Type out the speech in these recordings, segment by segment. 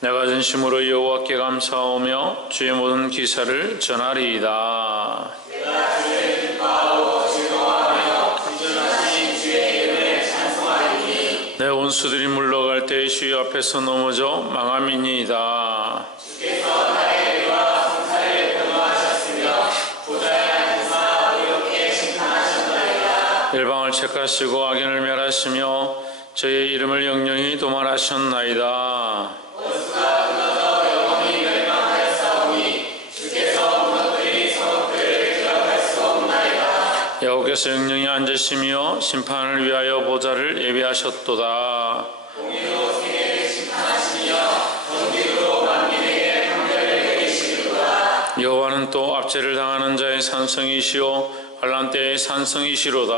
내가 진심으로 여호와께 감사하며 주의 모든 기사를 전하리이다. 내가 주를 기뻐하고 즐거워하며 존귀하신 주의 이름을 찬송하리니 내 원수들이 물러갈 때 주의 앞에서 넘어져 망함이니이다. 주께서 나의 의와 성사를 변호하셨으며 보좌에 앉으사 의롭게 심판하셨나이다. 열방을 책하시고 악인을 멸하시며 저의 이름을 영영히 도말하셨나이다. 원수가 끊어져 영원히 멸망하였사오니 주께서 무너뜨린 성읍들을 기억할 수 없나이다. 여호와께서 영영히 앉으시며 심판을 위하여 보좌를 예비하셨도다. 공의로 세계를 심판하시며 정직으로 만민에게 판결을 내리시리로다. 여호와는 또 압제를 당하는 자의 산성이시오 환난 때의 산성이시로다.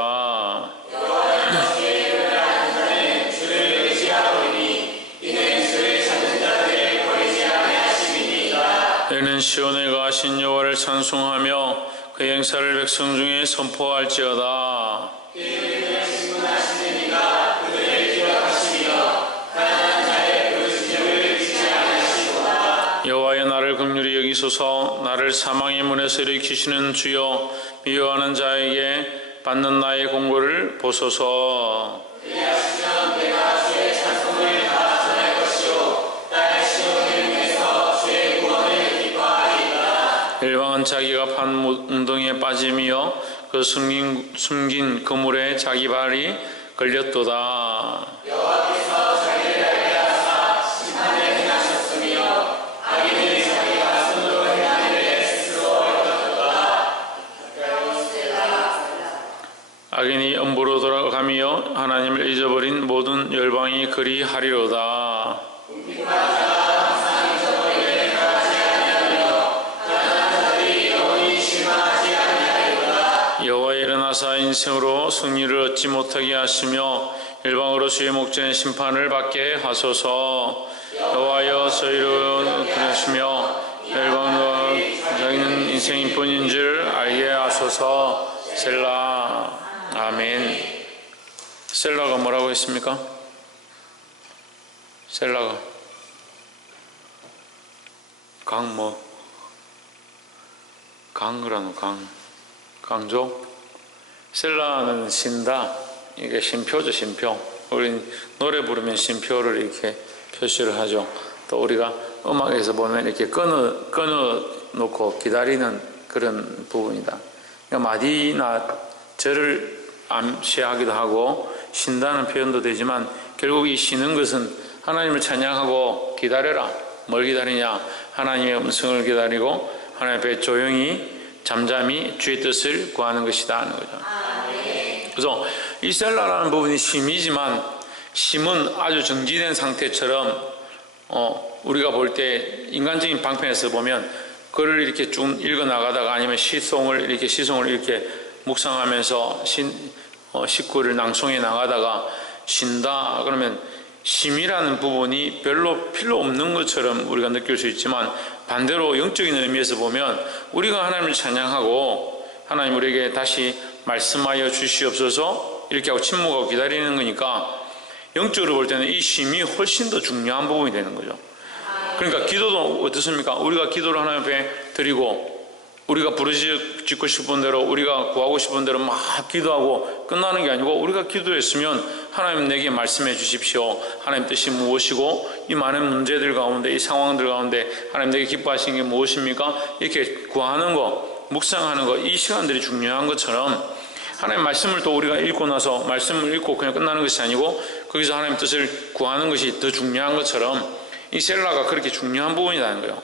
여호와는 주의 이름을 아는 자는 주를 의지하오니 이는 주를 찾는 자들을 버리지 아니하심이니이다. 너희는 시온에 거하신 여호와를 찬송하며 그의 행사를 백성 중에 선포할지어다. 그 이름을 신문하시는 이가 그들을 기억하시며 가난한 자의 그 지적을 잊지 아니하시도다. 여호와여 나를 긍휼히 여기소서. 나를 사망의 문에서 일으키시는 주여 미워하는 자에게 받는 나의 공고를 보소서. 그리하시면 내가 주의 찬송을 다 전할 것이요 딸 시온을 위해서 주의 구원을 기뻐하리이다. 일방은 자기가 판 웅덩이에 빠짐이여 그 숨긴 그물에 자기 발이 걸렸도다. 여호와께서 자기를 알게 하사 심판을 행하셨으며 악인은 자기가 손으로 행한 일에 스스로 얻었도다. 악인이 엄부로 돌아가며 하나님을 잊어버린 모든 열방이 그리 하리로다. 항상 잊어버린 일을 하지 아니하며 가난한 자들이 영원히 실망하지 아니하리로다. 여호와 일어나사 인생으로 승리를 얻지 못하게 하시며 일방으로 주의 목전의 심판을 받게 하소서. 여호와여 저희로 들으시며 일방으로 자기는 인생인 뿐인 줄 알게 하소서. 셀라. 아멘. 셀라가 뭐라고 했습니까? 셀라가 강으라노 강조. 셀라는 쉰다. 이게 쉼표죠, 쉼표. 우리 노래 부르면 쉼표를 이렇게 표시를 하죠. 또 우리가 음악에서 보면 이렇게 끊어 놓고 기다리는 그런 부분이다. 그러니까 마디나 절을 암시하기도 하고 쉰다는 표현도 되지만 결국 이 쉬는 것은 하나님을 찬양하고 기다려라. 뭘 기다리냐? 하나님의 음성을 기다리고 하나님 앞에 조용히 잠잠히 주의 뜻을 구하는 것이다 하는 거죠. 그래서 이 셀라라는 부분이 쉼이지만 쉼은 아주 정지된 상태처럼 우리가 볼 때 인간적인 방편에서 보면 글을 이렇게 쭉 읽어 나가다가 아니면 시송을 이렇게 묵상하면서 식구를 낭송해 나가다가 쉰다 그러면 쉼이라는 부분이 별로 필요 없는 것처럼 우리가 느낄 수 있지만 반대로 영적인 의미에서 보면 우리가 하나님을 찬양하고 하나님 우리에게 다시 말씀하여 주시옵소서 이렇게 하고 침묵하고 기다리는 거니까 영적으로 볼 때는 이 쉼이 훨씬 더 중요한 부분이 되는 거죠. 그러니까 기도도 어떻습니까? 우리가 기도를 하나님 앞에 드리고 우리가 부르짖고 싶은 대로 우리가 구하고 싶은 대로 막 기도하고 끝나는 게 아니고 우리가 기도했으면 하나님 내게 말씀해 주십시오. 하나님 뜻이 무엇이고 이 많은 문제들 가운데 이 상황들 가운데 하나님 내게 기뻐하시는 게 무엇입니까? 이렇게 구하는 거 묵상하는 거 이 시간들이 중요한 것처럼 하나님 말씀을 또 우리가 읽고 나서 말씀을 읽고 그냥 끝나는 것이 아니고 거기서 하나님 뜻을 구하는 것이 더 중요한 것처럼 이 셀라가 그렇게 중요한 부분이라는 거예요.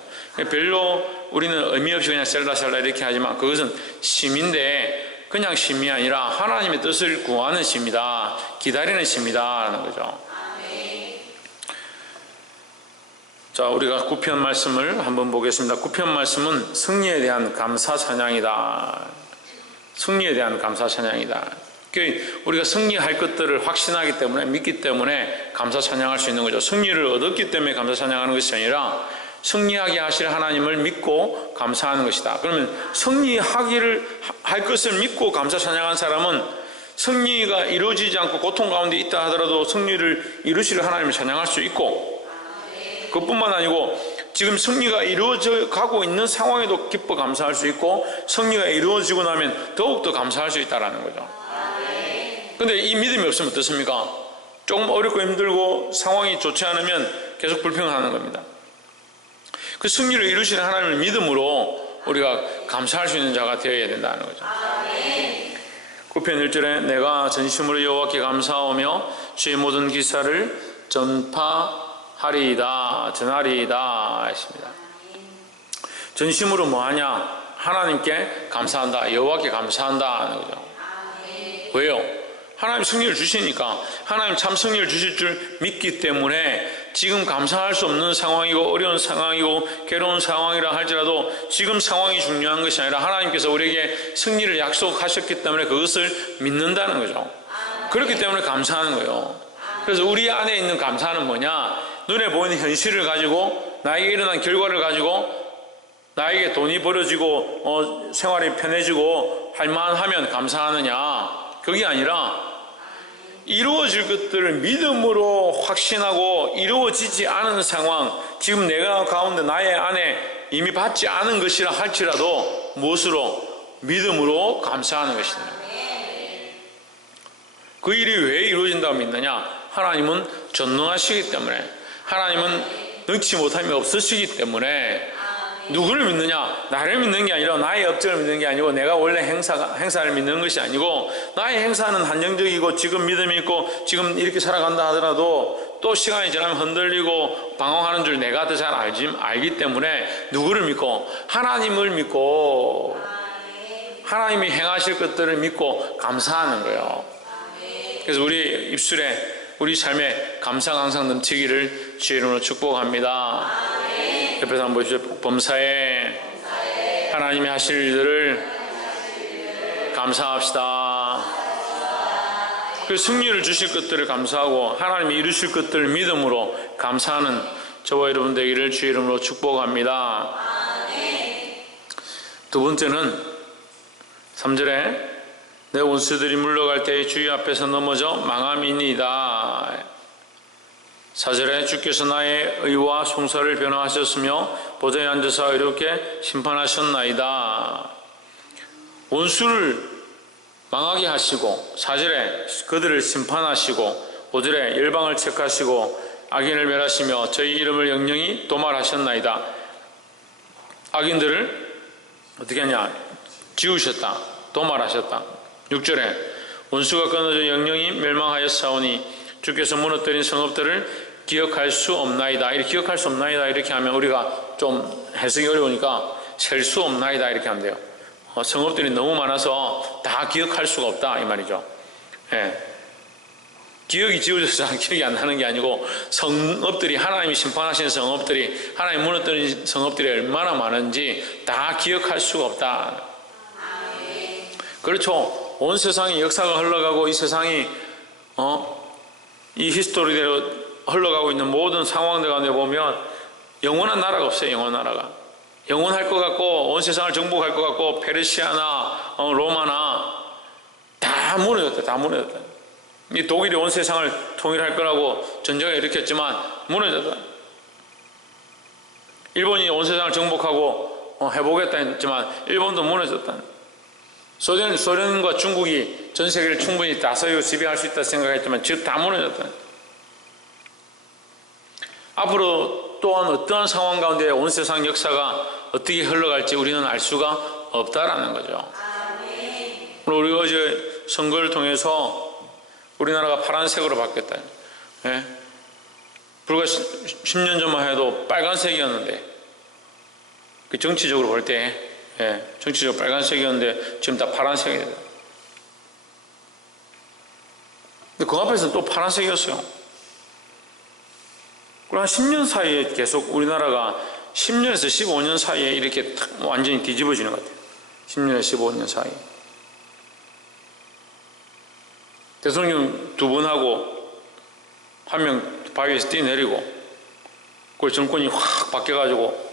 별로 우리는 의미 없이 그냥 셀라 이렇게 하지만 그것은 쉼인데 그냥 쉼이 아니라 하나님의 뜻을 구하는 쉼이다. 기다리는 쉼이다 라는 거죠. 자, 우리가 9편 말씀을 한번 보겠습니다. 9편 말씀은 승리에 대한 감사 찬양이다. 승리에 대한 감사 찬양이다. 우리가 승리할 것들을 확신하기 때문에 믿기 때문에 감사 찬양할 수 있는 거죠. 승리를 얻었기 때문에 감사 찬양하는 것이 아니라 승리하게 하실 하나님을 믿고 감사하는 것이다. 그러면 승리하기를 할 것을 믿고 감사 찬양한 사람은 승리가 이루어지지 않고 고통 가운데 있다 하더라도 승리를 이루실 하나님을 찬양할 수 있고 그것뿐만 아니고 지금 승리가 이루어져 가고 있는 상황에도 기뻐 감사할 수 있고 승리가 이루어지고 나면 더욱더 감사할 수 있다는 거죠. 근데 이 믿음이 없으면 어떻습니까? 조금 어렵고 힘들고 상황이 좋지 않으면 계속 불평하는 겁니다. 그 승리를 이루시는 하나님을 믿음으로 우리가 감사할 수 있는 자가 되어야 된다는 거죠. 9편 1절에 내가 전심으로 여호와께 감사하며 주의 모든 기사를 전파하리이다 전하리이다 했습니다. 전심으로 뭐하냐? 하나님께 감사한다, 여호와께 감사한다 하는 거죠. 왜요? 하나님 승리를 주시니까, 하나님 참 승리를 주실 줄 믿기 때문에 지금 감사할 수 없는 상황이고 어려운 상황이고 괴로운 상황이라 할지라도 지금 상황이 중요한 것이 아니라 하나님께서 우리에게 승리를 약속하셨기 때문에 그것을 믿는다는 거죠. 그렇기 때문에 감사하는 거예요. 그래서 우리 안에 있는 감사는 뭐냐? 눈에 보이는 현실을 가지고, 나에게 일어난 결과를 가지고, 나에게 돈이 벌어지고 생활이 편해지고 할만하면 감사하느냐? 그게 아니라 이루어질 것들을 믿음으로 확신하고 이루어지지 않은 상황, 지금 내가 가운데 나의 안에 이미 받지 않은 것이라 할지라도 무엇으로? 믿음으로 감사하는 것이다. 그 일이 왜 이루어진다고 믿느냐? 하나님은 전능하시기 때문에, 하나님은 능치 못함이 없으시기 때문에. 누구를 믿느냐? 나를 믿는 게 아니라 나의 업적을 믿는 게 아니고 내가 원래 행사를 믿는 것이 아니고, 나의 행사는 한정적이고 지금 믿음이 있고 지금 이렇게 살아간다 하더라도 또 시간이 지나면 흔들리고 방황하는 줄 내가 더 잘 알기 때문에 누구를 믿고? 하나님을 믿고 하나님이 행하실 것들을 믿고 감사하는 거예요. 그래서 우리 입술에, 우리 삶에 감사가 항상 넘치기를 주의 이름으로 축복합니다. 옆에서 한번 보시죠. 범사에 하나님이 하실 일들을 감사합시다. 그 승리를 주실 것들을 감사하고 하나님이 이루실 것들을 믿음으로 감사하는 저와 여러분 되기를 주의 이름으로 축복합니다. 두 번째는 3절에 내 원수들이 물러갈 때에 주의 앞에서 넘어져 망함이니이다. 4절에 주께서 나의 의와 송사를 변화하셨으며 보좌에 앉아서 의롭게 심판하셨나이다. 원수를 망하게 하시고 4절에 그들을 심판하시고 5절에 열방을 책하시고 악인을 멸하시며 저희 이름을 영영히 도말하셨나이다. 악인들을 어떻게 하냐? 지우셨다, 도말하셨다. 6절에 원수가 끊어져 영영히 멸망하였사오니 주께서 무너뜨린 성읍들을 기억할 수 없나이다. 이렇게 기억할 수 없나이다 이렇게 하면 우리가 좀 해석이 어려우니까 셀 수 없나이다 이렇게 하면 돼요. 성읍들이 너무 많아서 다 기억할 수가 없다 이 말이죠. 예. 기억이 지워져서 기억이 안 나는 게 아니고 성읍들이, 하나님이 심판하신 성읍들이, 하나님 무너뜨린 성읍들이 얼마나 많은지 다 기억할 수가 없다. 그렇죠. 온 세상이 역사가 흘러가고 이 세상이 이 히스토리대로 흘러가고 있는 모든 상황들 가운데 보면 영원한 나라가 없어요. 영원한 나라가. 영원할 것 같고 온 세상을 정복할 것 같고 페르시아나 로마나 다 무너졌다. 다 무너졌다. 이 독일이 온 세상을 통일할 거라고 전쟁을 일으켰지만 무너졌다. 일본이 온 세상을 정복하고 해보겠다 했지만 일본도 무너졌다. 소련과 중국이 전 세계를 충분히 다스리고 지배할 수 있다 생각했지만 지금 다 무너졌다. 앞으로 또한 어떠한 상황 가운데 온 세상 역사가 어떻게 흘러갈지 우리는 알 수가 없다라는 거죠. 우리가 어제 선거를 통해서 우리나라가 파란색으로 바뀌었다. 예? 불과 10년 전만 해도 빨간색이었는데, 그 정치적으로 볼 때, 예, 정치적으로 빨간색이었는데 지금 다 파란색이 됐다. 근데 그 앞에서는 또 파란색이었어요. 그리고 한 10년 사이에 계속 우리나라가 10년에서 15년 사이에 이렇게 완전히 뒤집어지는 것 같아요. 10년에서 15년 사이에. 대통령 두 번 하고 한 명 바위에서 뛰내리고 그 정권이 확 바뀌어가지고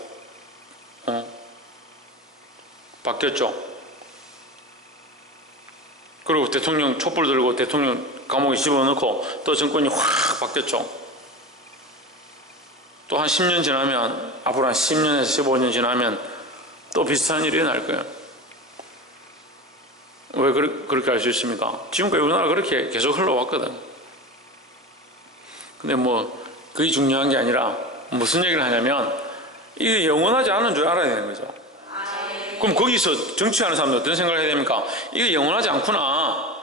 바뀌었죠. 그리고 대통령 촛불 들고 대통령 감옥에 집어넣고 또 정권이 확 바뀌었죠. 또 한 10년 지나면, 앞으로 한 10년에서 15년 지나면 또 비슷한 일이 일어날 거예요. 왜 그렇게 할 수 있습니까? 지금까지 우리나라 그렇게 계속 흘러왔거든. 근데 뭐 그게 중요한 게 아니라 무슨 얘기를 하냐면 이게 영원하지 않은 줄 알아야 되는 거죠. 그럼 거기서 정치하는 사람들 어떤 생각을 해야 됩니까? 이게 영원하지 않구나.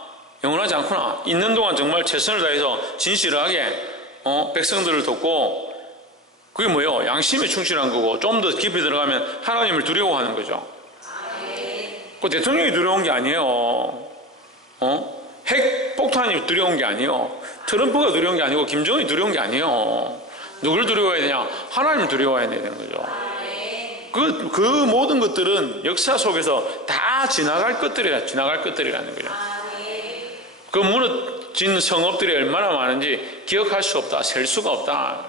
영원하지 않구나. 있는 동안 정말 최선을 다해서 진실하게 백성들을 돕고, 그게 뭐예요? 양심에 충실한 거고, 좀 더 깊이 들어가면 하나님을 두려워하는 거죠. 그 대통령이 두려운 게 아니에요. 핵 폭탄이 두려운 게 아니에요. 트럼프가 두려운 게 아니고 김정은이 두려운 게 아니에요. 누굴 두려워해야 되냐? 하나님을 두려워해야 되는 거죠. 그 모든 것들은 역사 속에서 다 지나갈 것들이라는 거죠. 그 무너진 성읍들이 얼마나 많은지 기억할 수 없다. 셀 수가 없다.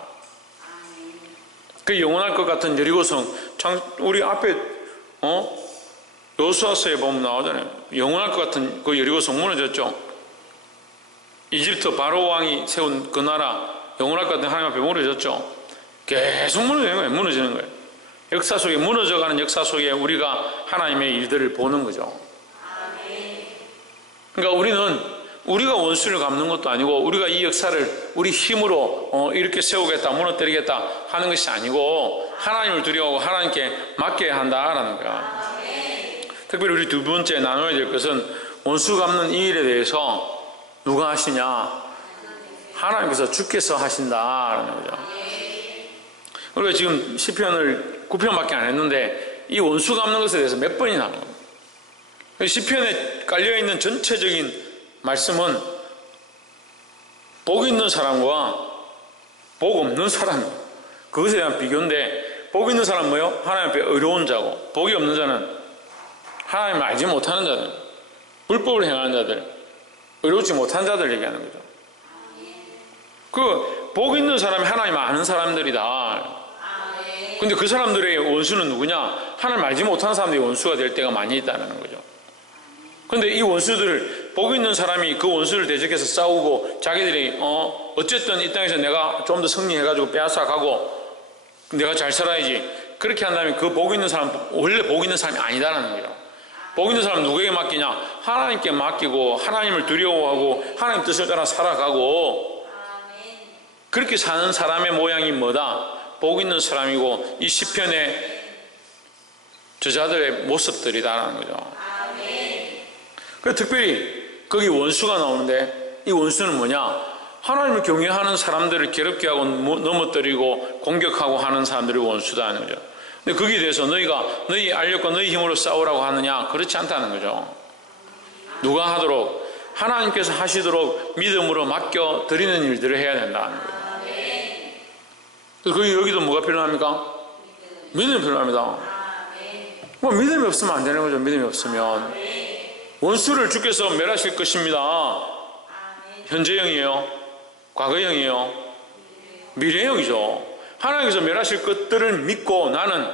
그 영원할 것 같은 여리고성, 우리 앞에 여호수아서에 보면 나오잖아요. 영원할 것 같은 그 여리고성 무너졌죠. 이집트 바로 왕이 세운 그 나라, 영원할 것 같은 하나님 앞에 무너졌죠. 계속 무너지는 거예요. 역사 속에, 무너져가는 역사 속에 우리가 하나님의 일들을 보는 거죠. 그러니까 우리가 원수를 갚는 것도 아니고, 우리가 이 역사를 우리 힘으로 이렇게 세우겠다, 무너뜨리겠다 하는 것이 아니고, 하나님을 두려워하고 하나님께 맡겨야 한다라는 거야. 특별히 우리 두 번째 나눠야 될 것은, 원수 갚는 이 일에 대해서 누가 하시냐? 하나님께서 주께서 하신다라는 거죠. 우리가 지금 시편을 9편밖에 안 했는데 이 원수 갚는 것에 대해서 몇 번이나 나옵니다. 시편에 깔려있는 전체적인 말씀은 복 있는 사람과 복 없는 사람, 그것에 대한 비교인데, 복 있는 사람은 뭐예요? 하나님 앞에 의로운 자고, 복이 없는 자는 하나님을 알지 못하는 자들, 불법을 행하는 자들, 의롭지 못한 자들 얘기하는 거죠. 그 복 있는 사람이 하나님 아는 사람들이다. 근데 그 사람들의 원수는 누구냐? 하나님 알지 못하는 사람들이 원수가 될 때가 많이 있다는 거죠. 근데 이 원수들을, 복 있는 사람이 그 원수를 대적해서 싸우고, 자기들이 어쨌든 이 땅에서 내가 좀 더 승리해가지고 빼앗아가고 내가 잘 살아야지, 그렇게 한다면 그 복 있는 사람, 원래 복 있는 사람이 아니다라는 거예요. 복 있는 사람은 누구에게 맡기냐? 하나님께 맡기고, 하나님을 두려워하고 하나님 뜻을 따라 살아가고, 그렇게 사는 사람의 모양이 뭐다? 복 있는 사람이고, 이 시편의 저자들의 모습들이다라는 거죠. 그래서 특별히 거기 원수가 나오는데, 이 원수는 뭐냐? 하나님을 경외하는 사람들을 괴롭게 하고 넘어뜨리고 공격하고 하는 사람들이 원수다는 거죠. 근데 거기에 대해서 너희 알력과 너희 힘으로 싸우라고 하느냐? 그렇지 않다는 거죠. 누가 하도록? 하나님께서 하시도록 믿음으로 맡겨 드리는 일들을 해야 된다는 거예요. 그래서 여기도 뭐가 필요합니까? 믿음이 필요합니다. 뭐 믿음이 없으면 안 되는 거죠. 믿음이 없으면. 원수를 주께서 멸하실 것입니다. 현재형이에요? 과거형이에요? 미래형이죠. 하나님께서 멸하실 것들을 믿고 나는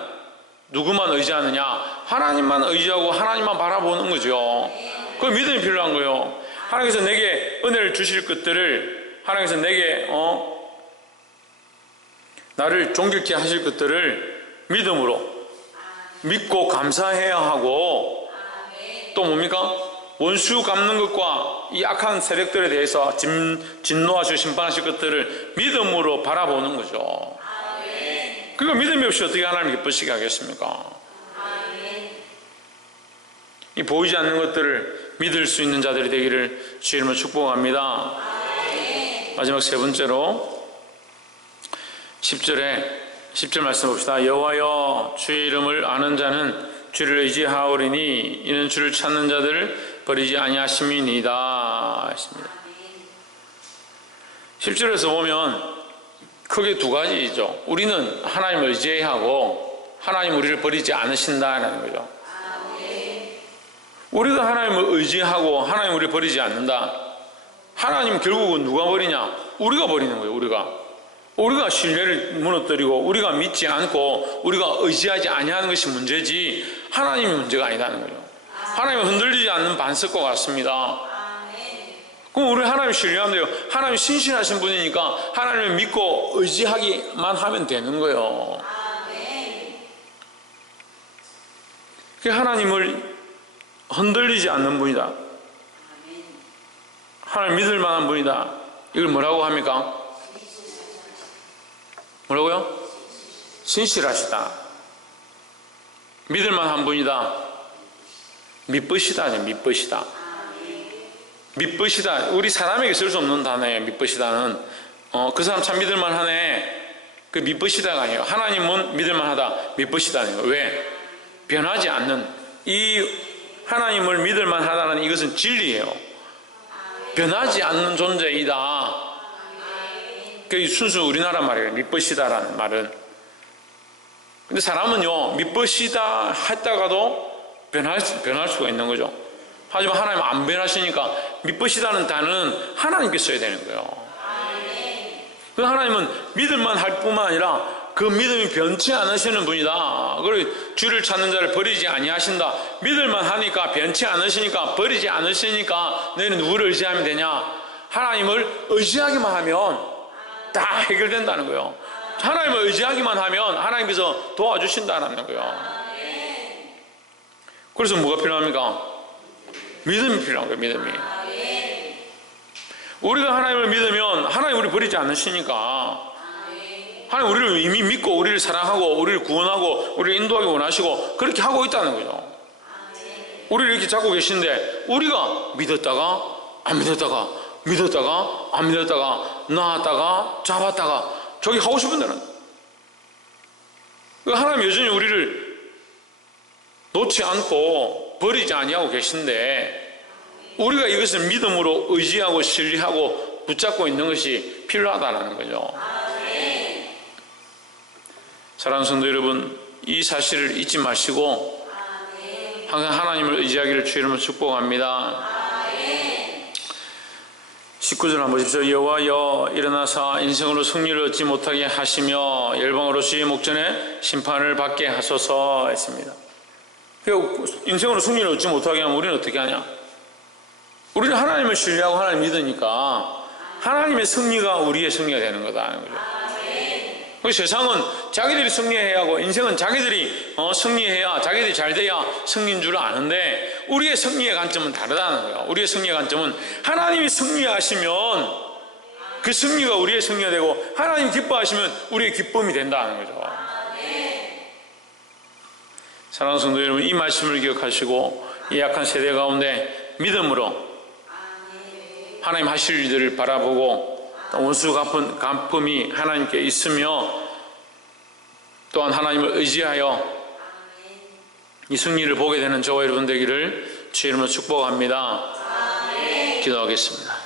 누구만 의지하느냐? 하나님만 의지하고 하나님만 바라보는 거죠. 그 믿음이 필요한 거예요. 하나님께서 내게 은혜를 주실 것들을, 하나님께서 내게 나를 존귀케 하실 것들을 믿음으로 믿고 감사해야 하고, 또 뭡니까? 원수 갚는 것과 이 악한 세력들에 대해서 진노하시고 심판하실 것들을 믿음으로 바라보는 거죠. 그거 믿음이 없이 어떻게 하나님 기쁘시게 하겠습니까? 이 보이지 않는 것들을 믿을 수 있는 자들이 되기를 주의 이름으로 축복합니다. 마지막 세 번째로 10절 말씀 봅시다. 여호와여, 주의 이름을 아는 자는 주를 의지하오리니 이는 주를 찾는 자들을 버리지 아니하심이니이다 했습니다. 10절에서 보면 크게 두 가지죠. 우리는 하나님을 의지해야 하고 하나님 우리를 버리지 않으신다는 거죠. 우리가 하나님을 의지하고 하나님 우리를 버리지 않는다. 하나님 결국은 누가 버리냐? 우리가 버리는 거예요. 우리가 신뢰를 무너뜨리고 우리가 믿지 않고 우리가 의지하지 아니하는 것이 문제지 하나님이 문제가 아니다는 거예요. 하나님은 흔들리지 않는 반석과 같습니다. 그럼 우리 하나님 신뢰하면 돼요. 하나님 신실하신 분이니까 하나님을 믿고 의지하기만 하면 되는 거예요. 하나님을 흔들리지 않는 분이다. 하나님 믿을 만한 분이다. 이걸 뭐라고 합니까? 뭐라고요? 신실하시다. 믿을 만한 분이다. 믿으시다. 믿으시다. 믿으시다. 우리 사람에게 쓸 수 없는 단어예요. 믿으시다는. 그 사람 참 믿을 만하네. 그 믿으시다가 아니에요. 하나님은 믿을 만하다. 믿으시다는 거예요. 왜? 변하지 않는, 이 하나님을 믿을 만하다는 이것은 진리예요. 변하지 않는 존재이다. 그 순수 우리나라 말이에요. 믿으시다라는 말은. 근데 사람은요, 믿으시다 했다가도 변할 수가 있는 거죠. 하지만 하나님은 안 변하시니까 믿으시다는 단어는 하나님께 써야 되는 거예요. 그 하나님은 믿을만 할 뿐만 아니라 그 믿음이 변치 않으시는 분이다. 그리고 주를 찾는 자를 버리지 아니하신다. 믿을만 하니까, 변치 않으시니까, 버리지 않으시니까 너희는 누구를 의지하면 되냐? 하나님을 의지하기만 하면 다 해결된다는 거예요. 하나님을 의지하기만 하면 하나님께서 도와주신다는 거예요. 그래서 뭐가 필요합니까? 믿음이 필요한 거예요. 믿음이. 우리가 하나님을 믿으면 하나님 우리 버리지 않으시니까, 하나님 우리를 이미 믿고 우리를 사랑하고 우리를 구원하고 우리를 인도하기 원하시고 그렇게 하고 있다는 거죠. 우리를 이렇게 잡고 계신데 우리가 믿었다가 안 믿었다가, 믿었다가 안 믿었다가, 나았다가 잡았다가 저기 하고 싶은 데는, 하나님 여전히 우리를 놓지 않고 버리지 아니하고 계신데 우리가 이것을 믿음으로 의지하고 신뢰하고 붙잡고 있는 것이 필요하다는 거죠. 사랑하는 성도 여러분, 이 사실을 잊지 마시고 항상 하나님을 의지하기를 주의 이름으로 축복합니다. 19절 한번 보십시오. 여호와여 일어나사 인생으로 승리를 얻지 못하게 하시며 열방으로 주의 목전에 심판을 받게 하소서 했습니다. 인생으로 승리를 얻지 못하게 하면 우리는 어떻게 하냐? 우리는 하나님을 신뢰하고 하나님을 믿으니까 하나님의 승리가 우리의 승리가 되는 거다. 그 세상은 자기들이 승리해야 하고 인생은 자기들이 승리해야, 자기들이 잘 돼야 승리인 줄 아는데 우리의 승리의 관점은 다르다는 거예요. 우리의 승리의 관점은 하나님이 승리하시면 그 승리가 우리의 승리가 되고 하나님 기뻐하시면 우리의 기쁨이 된다는 거죠. 사랑하는 성도 여러분, 이 말씀을 기억하시고 이 약한 세대 가운데 믿음으로 하나님 하실 일들을 바라보고 원수 갚음이 하나님께 있으며 또한 하나님을 의지하여 이 승리를 보게 되는 저와 여러분 되기를 주의 이름으로 축복합니다. 기도하겠습니다.